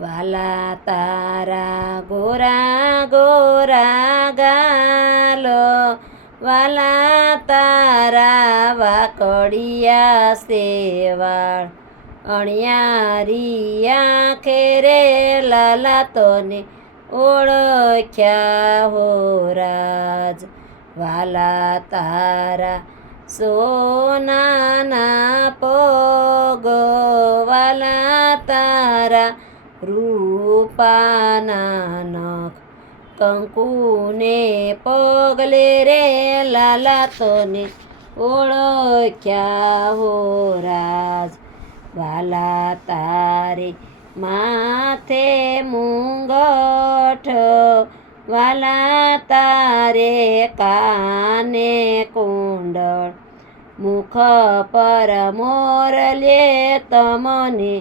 વાલા તારા ગોરા ગોરા ગાલો, વાલા તારા વાકડિયા સેવાળ, અણિયારી આંખે રે લાલા તોને ઓળખ્યા હો રાજ. વાલા તારા સોનાના પગ, વાલા તારા રૂપાના નખ, કંકુને પગલે રે લાલા તોને ઓળખ્યા હો રાજ. વાલા તારે માથે મુંગઠ, વાલા તારે કાને કુંડળ, મુખ પર મોરલે તમને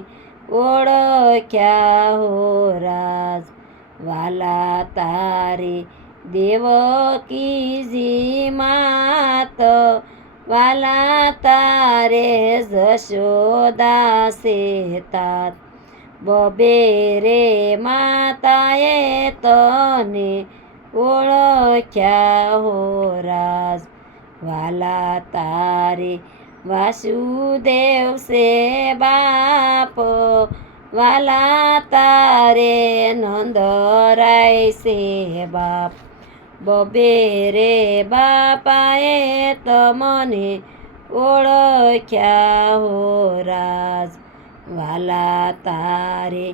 ઓળખ્યા હો રાજ. વાલા તારે દેવકીજી માત, વાલા તારે જશોદા સે તાત, બબે રે માતાએ તને ઓળખ્યા હો રાજ. વાલા તારે વાસુદેવ સે બાપ, વાલા તારે નંદરાય સે બાપ, બબે રે બાપાએ તમને ઓળખ્યા હો રાજ. વાલા તારે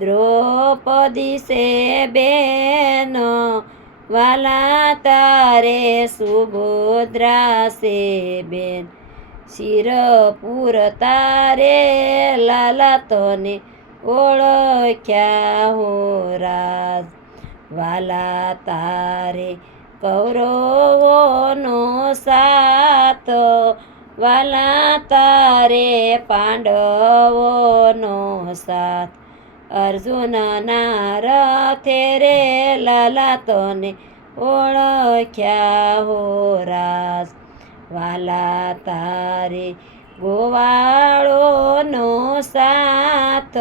દ્રૌપદી સે બેન, વાલા તારે સુભદ્રા સે બેન, શિરપુર તારે લાલા તને ઓળખ્યા હો રાજ. વાલા તારે કૌરવોનો સાથ, વાલા તારે પાંડવોનો સાથ, અર્જુનના રથે રે લાલા તને ઓળખ્યા હો રાજ. વાલા તારે ગોવાળોનો સાથ,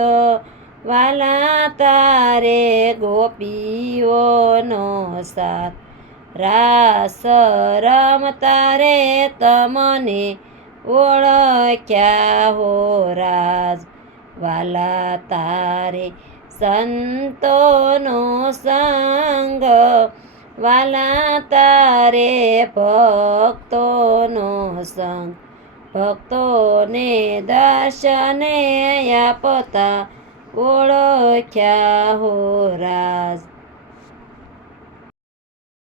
વાલા તારે ગોપીઓનો સાથ, રાસ રમતા રે તમને ઓળખ્યા હો રાજ. વાલા તારે સંતોનો સંગ, વાલા તારે ભક્તોનો સંગ, ભક્તોને દર્શને આપતા ઓળખ્યા હો રાજ.